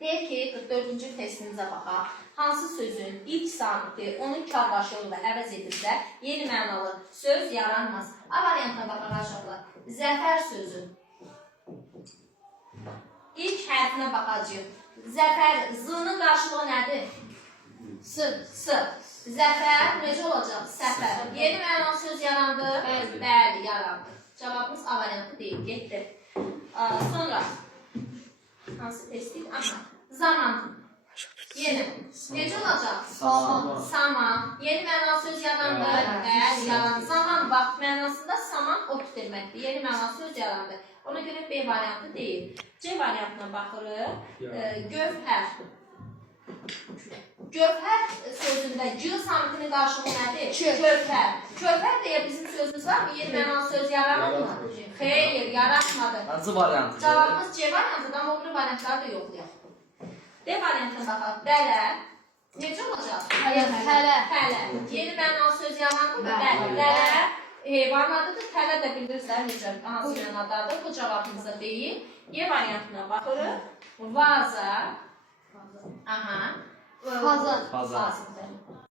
Deyək ki, 44-cü testimizə baxaq. Hansı sözün ilk sabiti onun kardaşı yolu ilə əvəz edirsə, yeni mənalı söz yaranmaz. A variantına baxaq aşağılar. Zəfər sözü. İlk hərfinə baxacağıq. Zəfər, z-nın qarşılığı nədir? S. Zəfər necə olacaq? Səfər. Yeni mənalı söz yarandı? Bəli, yarandı. Cavabımız A variantı deyil. Getdi. Sonra hansı testdir? Zaman. Yeni. Necə olacaq? Saman. Yeni mənalı söz yarandı? Bəli, yarandı. Zaman vaxt mənasında saman ot deməkdir. Yeni mənalı söz yarandı. Ona görə B variantı deyil. C variantına baxırıq. Gövhər. Gövhər sözündə G samitinin qarşılığı nədir? Gövhər. Gövhər deyə bizim sözümüz var mı? Yeni mənalı söz yaranır mı? Xeyr, yaratmadı. Hansı variantı? Cavabımız C variantıdır, amma o biri variantları da yoxlayaq. D variantına baxaq. Dələ. Necə olacaq? Hələ. Yeni mənalı söz yarandı mı? Dələ. Heyvan adıdır. Hələ də bilirsiniz necə, hansı mənadadır. Bu cavabımıza deyil. Y variantına baxırıq. Vaza. Aha. Vaza.